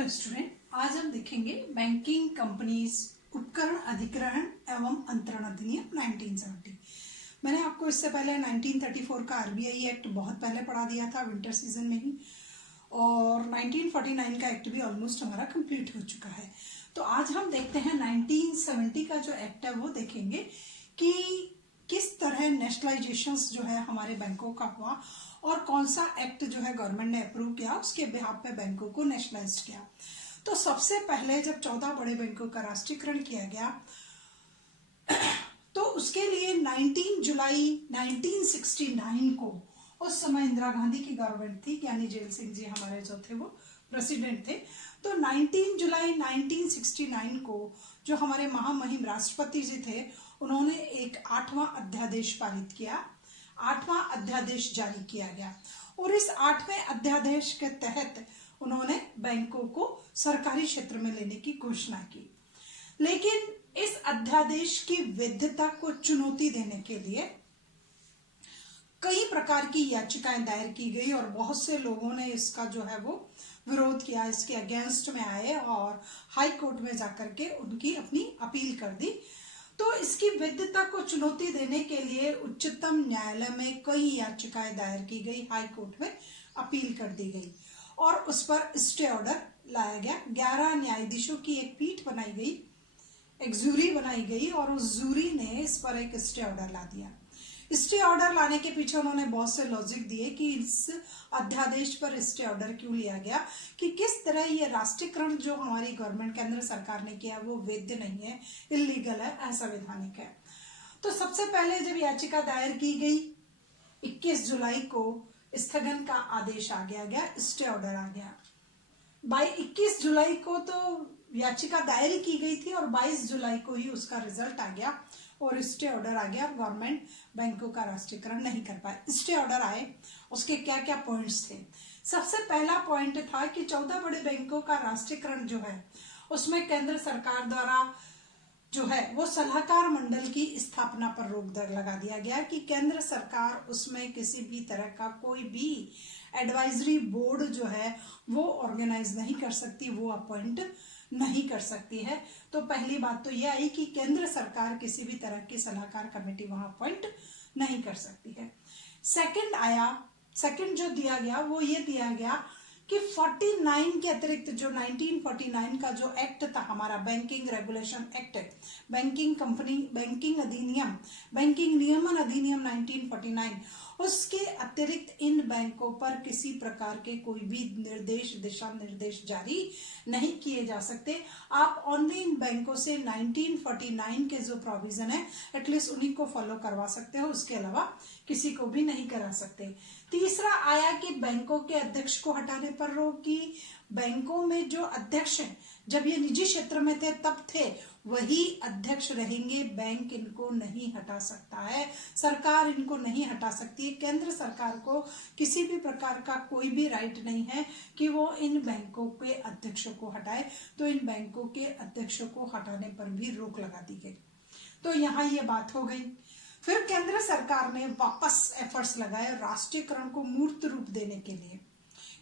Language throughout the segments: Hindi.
हेलो स्टूडेंट, आज हम देखेंगे बैंकिंग कंपनीज उपकरण अधिग्रहण एवं अंतरण अधिनियम 1970। मैंने आपको इससे पहले 1934 का आरबीआई एक्ट बहुत पहले पढ़ा दिया था विंटर सीजन में ही, और 1949 का एक्ट भी ऑलमोस्ट हमारा कंप्लीट हो चुका है। तो आज हम देखते हैं 1970 का जो एक्ट है वो देखेंगे कि किस तरह नेशनलाइजेशन जो है हमारे बैंकों का हुआ और कौन सा एक्ट जो है गवर्नमेंट ने अप्रूव किया, उसके बिहाफ पे बैंकों को नेशनलाइज किया। तो सबसे पहले जब 14 बड़े बैंकों का राष्ट्रीयकरण किया गया तो उसके लिए 19 जुलाई 1969 को, उस समय इंदिरा गांधी की गवर्नमेंट थी, यानी जेल सिंह जी हमारे जो थे वो प्रेसिडेंट थे। तो 19 जुलाई 1969 को जो हमारे महामहिम राष्ट्रपति जी थे, उन्होंने एक 8वां अध्यादेश पारित किया, 8वां अध्यादेश जारी किया गया। और इस 8वें अध्यादेश के तहत उन्होंने बैंकों को सरकारी क्षेत्र में लेने की घोषणा की। लेकिन इस अध्यादेश की वैधता को चुनौती देने के लिए कई प्रकार की याचिकाएं दायर की गई और बहुत से लोगों ने इसका जो है वो विरोध किया, इसके अगेंस्ट में आए और हाई कोर्ट में जाकर के उनकी अपनी अपील कर दी। तो इसकी वैधता को चुनौती देने के लिए उच्चतम न्यायालय में कई याचिकाएं दायर की गई, हाई कोर्ट में अपील कर दी गई और उस पर स्टे ऑर्डर लाया गया। 11 न्यायाधीशों की एक पीठ बनाई गई, एक जूरी बनाई गई और उस जूरी ने इस पर एक स्टे ऑर्डर ला दिया। स्टे ऑर्डर लाने के पीछे उन्होंने बहुत से लॉजिक दिए कि इस अध्यादेश पर स्टे ऑर्डर क्यों लिया गया, कि किस तरह ये राष्ट्रीयकरण जो हमारी गवर्नमेंट केंद्र सरकार ने किया वो वैध नहीं है, इलीगल है, असंवैधानिक है। तो सबसे पहले जब याचिका दायर की गई 21 जुलाई को स्थगन का आदेश आ गया, स्टे ऑर्डर आ गया। बाई 21 जुलाई को तो याचिका दायर की गई थी और 22 जुलाई को ही उसका रिजल्ट आ गया और स्टे ऑर्डर आ गया। गवर्नमेंट बैंकों का राष्ट्रीयकरण नहीं कर पाए। स्टे ऑर्डर आए, उसके क्या क्या पॉइंट्स थे। सबसे पहला पॉइंट था कि 14 बड़े बैंकों का राष्ट्रीयकरण जो है उसमें केंद्र सरकार द्वारा जो है वो सलाहकार मंडल की स्थापना पर रोक लगा दिया गया कि केंद्र सरकार उसमें किसी भी तरह का कोई भी एडवाइजरी बोर्ड जो है वो ऑर्गेनाइज नहीं कर सकती, वो अपॉइंट नहीं कर सकती है। तो पहली बात तो ये आई कि केंद्र सरकार किसी भी तरह की सलाहकार कमेटी वहां अपॉइंट नहीं कर सकती है। सेकंड जो दिया गया वो ये दिया गया कि 49 के अतिरिक्त जो 1949 का जो एक्ट था हमारा बैंकिंग रेगुलेशन एक्ट, बैंकिंग नियमन अधिनियम 1949, उसके अतिरिक्त इन बैंकों पर किसी प्रकार के कोई भी दिशा निर्देश जारी नहीं किए जा सकते। आप ओनली इन बैंकों से 1949 के जो प्रोविजन है एटलीस्ट उन्हीं को फॉलो करवा सकते हो, उसके अलावा किसी को भी नहीं करा सकते। तीसरा आया कि बैंकों के अध्यक्ष को हटाने पर रोक की। बैंकों में जो अध्यक्ष हैं जब ये निजी क्षेत्र में थे तब थे, वही अध्यक्ष रहेंगे, बैंक इनको नहीं हटा सकता है, सरकार इनको नहीं हटा सकती है। केंद्र सरकार को किसी भी प्रकार का कोई भी राइट नहीं है कि वो इन बैंकों के अध्यक्षों को हटाए। तो इन बैंकों के अध्यक्षों को हटाने पर भी रोक लगा दी गई। तो यहाँ ये बात हो गई। फिर केंद्र सरकार ने वापस एफर्ट्स लगाए राष्ट्रीयकरण को मूर्त रूप देने के लिए।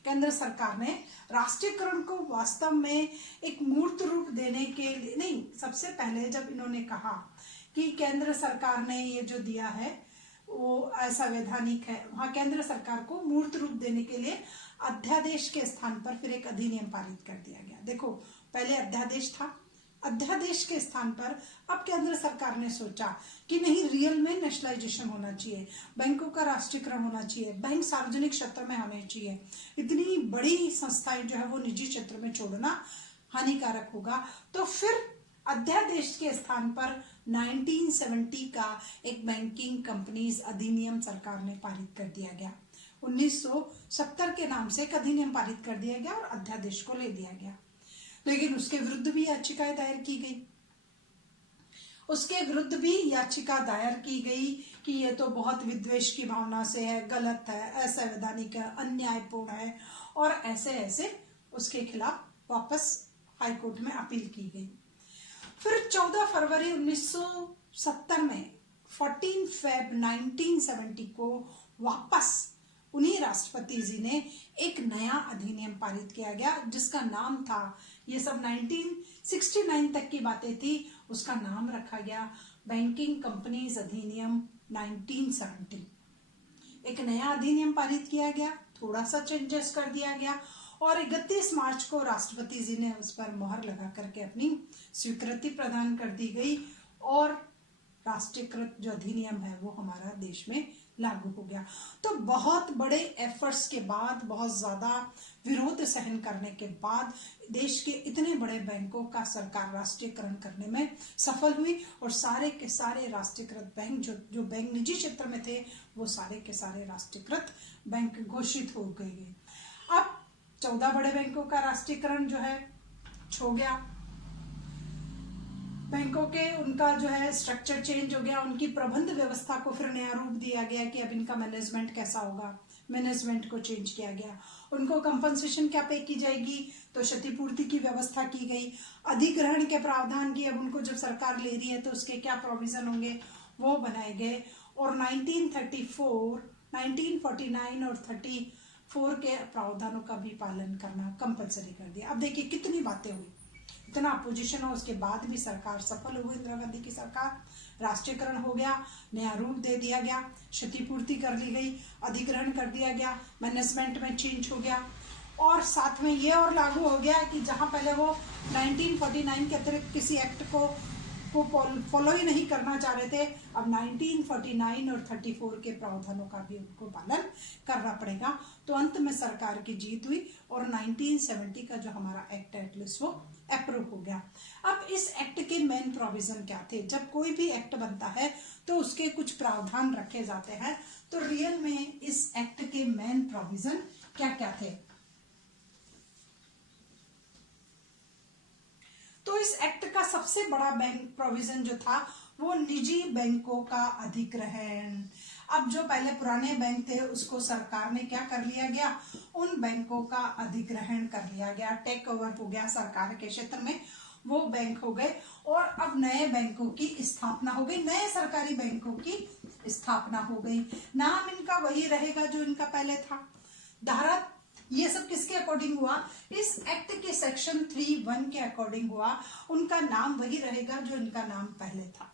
केंद्र सरकार ने राष्ट्रीयकरण को वास्तव में एक मूर्त रूप देने के लिए नहीं, सबसे पहले जब इन्होंने कहा कि केंद्र सरकार ने ये जो दिया है वो असंवैधानिक है, वहां केंद्र सरकार को मूर्त रूप देने के लिए अध्यादेश के स्थान पर फिर एक अधिनियम पारित कर दिया गया। देखो, पहले अध्यादेश था, अध्यादेश के स्थान पर अब केंद्र सरकार ने सोचा कि नहीं, रियल में नेशनलाइजेशन होना चाहिए, बैंकों का राष्ट्रीयकरण होना चाहिए, बैंक सार्वजनिक क्षेत्र में होने चाहिए, इतनी बड़ी संस्थाएं जो है वो निजी क्षेत्र में छोड़ना हानिकारक होगा। तो फिर अध्यादेश के स्थान पर 1970 का एक बैंकिंग कंपनीज अधिनियम सरकार ने पारित कर दिया गया। 1970 के नाम से एक अधिनियम पारित कर दिया गया और अध्यादेश को ले दिया गया। लेकिन उसके विरुद्ध भी याचिकाएं दायर की गई, कि ये तो बहुत विद्वेष की भावना से है, गलत है, असंवैधानिक है, अन्यायपूर्ण है और ऐसे उसके खिलाफ वापस हाई कोर्ट में अपील की गई। फिर 14 फरवरी 1970 में 14 फेब 1970 को वापस उन्हीं राष्ट्रपति जी ने एक नया अधिनियम पारित किया गया जिसका नाम था, ये सब 1969 तक की बातें थी, उसका नाम रखा गया बैंकिंग कंपनीज अधिनियम 1970। एक नया अधिनियम पारित किया गया, थोड़ा सा चेंजेस कर दिया गया और 31 मार्च को राष्ट्रपति जी ने उस पर मोहर लगा करके अपनी स्वीकृति प्रदान कर दी गई और राष्ट्रीयकृत जो अधिनियम है वो हमारा देश में लागू हो गया। तो बहुत बड़े एफर्ट्स के बाद, बहुत ज्यादा विरोध सहन करने के बाद देश के इतने बड़े बैंकों का सरकार राष्ट्रीयकरण करने में सफल हुई और सारे के सारे राष्ट्रीयकृत बैंक जो बैंक निजी क्षेत्र में थे वो सारे के सारे राष्ट्रीयकृत बैंक घोषित हो गए। अब 14 बड़े बैंकों का राष्ट्रीयकरण जो है हो गया, बैंकों के उनका जो है स्ट्रक्चर चेंज हो गया, उनकी प्रबंध व्यवस्था को फिर नया रूप दिया गया कि अब इनका मैनेजमेंट कैसा होगा, मैनेजमेंट को चेंज किया गया। उनको कंपनसेशन क्या पे की जाएगी, तो क्षतिपूर्ति की व्यवस्था की गई। अधिग्रहण के प्रावधान की, अब उनको जब सरकार ले रही है तो उसके क्या प्रोविजन होंगे वो बनाए गए। और 1934, 1949 और 34 के प्रावधानों का भी पालन करना कंपलसरी कर दिया। अब देखिए कितनी बातें हुई, इतना अपोजिशन हो, उसके बाद भी सरकार सफल हो गई, इंदिरा गांधी की सरकार, राष्ट्रीयकरण हो गया, नया रूप दे दिया गया, क्षतिपूर्ति कर ली गई, अधिग्रहण कर दिया गया, मैनेजमेंट में चेंज हो गया और साथ में ये और लागू हो गया कि जहां पहले वो 1949 के अतिरिक्त किसी एक्ट को फॉलो ही नहीं करना चाह रहे थे, अब 1949 और 34 के प्रावधानों का भी उनको पालन करना पड़ेगा। तो अंत में सरकार की जीत हुई और 1970 का जो हमारा एक्ट है एटलीस्ट वो अप्रूव हो गया। अब इस एक्ट के मेन प्रोविजन क्या थे? जब कोई भी एक्ट बनता है तो उसके कुछ प्रावधान रखे जाते हैं, तो रियल में इस एक्ट के मेन प्रोविजन क्या क्या थे? तो इस एक्ट का सबसे बड़ा बैंक प्रोविजन जो था वो निजी बैंकों का अधिग्रहण। अब जो पहले पुराने बैंक थे उसको सरकार ने क्या कर लिया गया, उन बैंकों का अधिग्रहण कर लिया गया, टेक ओवर हो गया सरकार के क्षेत्र में, वो बैंक हो गए और अब नए बैंकों की स्थापना हो गई, नए सरकारी बैंकों की स्थापना हो गई। नाम इनका वही रहेगा जो इनका पहले था। धारा ये सब किसके अकॉर्डिंग हुआ? इस एक्ट के सेक्शन 3(1) के अकॉर्डिंग हुआ। उनका नाम वही रहेगा जो इनका नाम पहले था,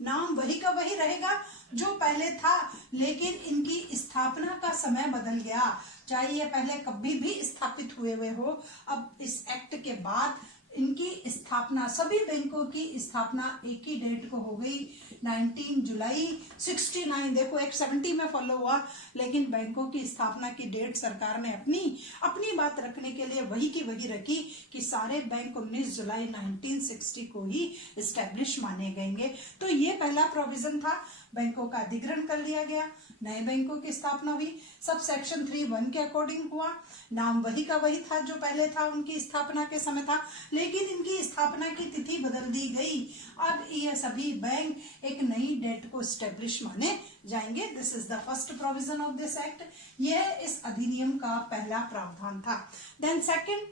नाम वही का वही रहेगा जो पहले था, लेकिन इनकी स्थापना का समय बदल गया। चाहे ये पहले कभी भी स्थापित हुए हो, अब इस एक्ट के बाद इनकी स्थापना, सभी बैंकों की स्थापना एक ही डेट को हो गई, 19 जुलाई 69। देखो एक्ट 70 में फॉलो हुआ, लेकिन बैंकों की स्थापना की डेट सरकार ने अपनी बात रखने के लिए वही की वही रखी कि सारे बैंक 19 जुलाई 1960 को ही एस्टेब्लिश माने गएंगे। तो ये पहला प्रोविजन था, बैंकों का अधिग्रहण कर लिया गया, नए बैंकों की स्थापना हुई, सब सेक्शन 3(1) के अकॉर्डिंग हुआ, नाम वही का वही था जो पहले था, उनकी स्थापना के समय था, लेकिन इनकी स्थापना की तिथि बदल दी गई। अब ये सभी बैंक एक नई डेट को स्टेब्लिश माने जाएंगे। This is the first provision of this act. यह इस अधिनियम का पहला प्रावधान था। Then second,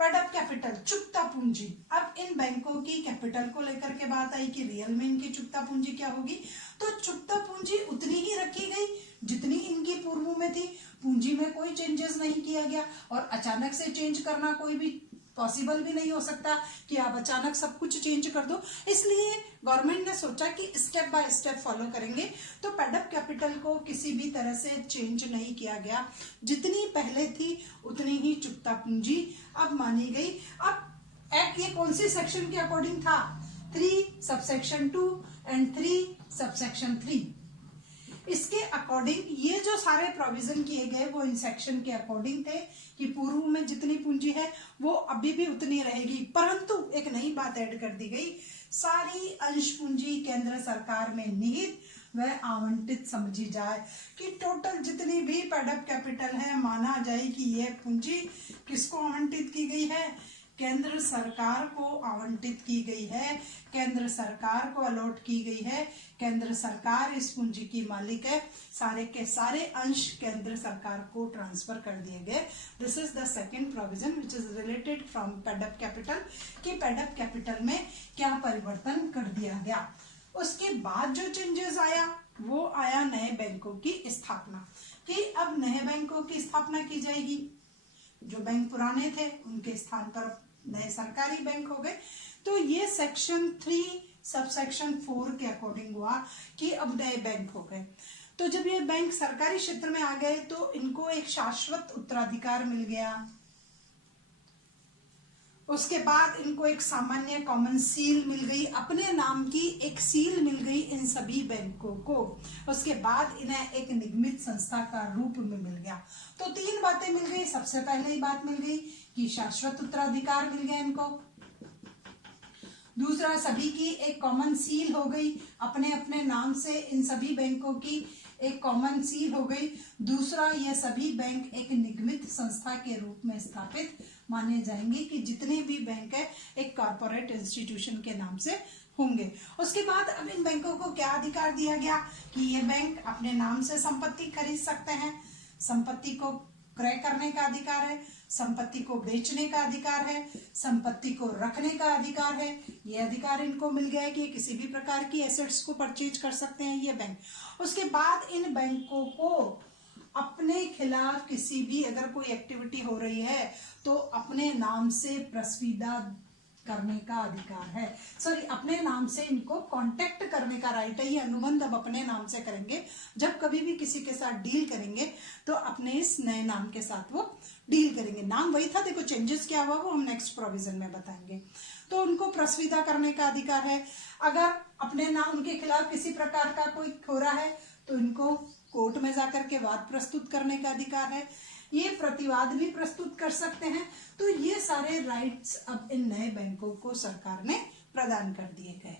paid up capital, चुकता पूंजी। अब इन बैंकों की कैपिटल को लेकर के बात आई कि रियल में इनकी चुकता पूंजी क्या होगी, तो चुकता पूंजी उतनी ही रखी गई जितनी इनकी पूर्व में थी, पूंजी में कोई चेंजेस नहीं किया गया और अचानक से चेंज करना कोई भी पॉसिबल भी नहीं हो सकता कि आप अचानक सब कुछ चेंज कर दो। इसलिए गवर्नमेंट ने सोचा कि स्टेप बाय स्टेप फॉलो करेंगे, तो पेड अप कैपिटल को किसी भी तरह से चेंज नहीं किया गया, जितनी पहले थी उतनी ही चुकता पूंजी अब मानी गई। अब एक्ट ये कौन सी सेक्शन के अकॉर्डिंग था? 3 सबसेक्शन 2 एंड 3 सबसेक्शन 3। इसके अकॉर्डिंग ये जो सारे प्रोविजन किए गए वो इन सेक्शन के अकॉर्डिंग थे कि पूर्व में जितनी पूंजी है वो अभी भी उतनी रहेगी, परंतु एक नई बात ऐड कर दी गई, सारी अंश पूंजी केंद्र सरकार में निहित व आवंटित समझी जाए, कि टोटल जितनी भी पेड अप कैपिटल है माना जाए कि यह पूंजी किसको आवंटित की गई है, केंद्र सरकार को आवंटित की गई है, केंद्र सरकार को अलॉट की गई है, केंद्र सरकार इस पूंजी की मालिक है, सारे के सारे अंश केंद्र सरकार को ट्रांसफर कर दिए गए। This is the second provision which is related from paid up capital, कि पेड अप कैपिटल में क्या परिवर्तन कर दिया गया। उसके बाद जो चेंजेस आया वो आया नए बैंकों की स्थापना, कि अब नए बैंकों की स्थापना की जाएगी। जो बैंक पुराने थे उनके स्थान पर नए सरकारी बैंक हो गए। तो ये सेक्शन 3 सब सेक्शन 4 के अकॉर्डिंग हुआ कि अब नए बैंक हो गए। तो जब ये बैंक सरकारी क्षेत्र में आ गए तो इनको एक शाश्वत उत्तराधिकार मिल गया। उसके बाद इनको एक सामान्य कॉमन सील मिल गई, अपने नाम की एक सील मिल गई इन सभी बैंकों को। उसके बाद इन्हें एक निगमित संस्था का रूप में मिल गया। तो 3 बातें मिल गई। सबसे पहले ही बात मिल गई कि शाश्वत उत्तराधिकार मिल गया इनको। दूसरा, सभी की एक कॉमन सील हो गई, अपने अपने नाम से इन सभी बैंकों की एक कॉमन सील हो गई। दूसरा, ये सभी बैंक एक निगमित संस्था के रूप में स्थापित माने जाएंगे, कि जितने भी बैंक है एक कॉर्पोरेट इंस्टीट्यूशन के नाम से होंगे। उसके बाद अब इन बैंकों को क्या अधिकार दिया गया कि ये बैंक अपने नाम से संपत्ति खरीद सकते हैं, संपत्ति को क्रय करने का अधिकार है, संपत्ति को बेचने का अधिकार है, संपत्ति को रखने का अधिकार है। ये अधिकार इनको मिल गया है कि किसी भी प्रकार की एसेट्स को परचेज कर सकते हैं ये बैंक। उसके बाद इन बैंकों को अपने खिलाफ किसी भी अगर कोई एक्टिविटी हो रही है तो अपने नाम से प्रस्वीदा करने का अधिकार है। सॉरी, अपने नाम से इनको कांटेक्ट करने का राइट है। ये अनुबंध अब अपने नाम से करेंगे। जब कभी भी किसी के साथ डील करेंगे तो अपने इस नए नाम के साथ वो डील करेंगे। नाम वही था, देखो चेंजेस क्या हुआ वो हम नेक्स्ट प्रोविजन में बताएंगे। तो उनको प्रस्वीदा करने का अधिकार है। अगर अपने नाम उनके खिलाफ किसी प्रकार का कोई हो रहा है तो इनको कोर्ट में जाकर के वाद प्रस्तुत करने का अधिकार है। ये प्रतिवाद भी प्रस्तुत कर सकते हैं। तो ये सारे राइट्स अब इन नए बैंकों को सरकार ने प्रदान कर दिए गए।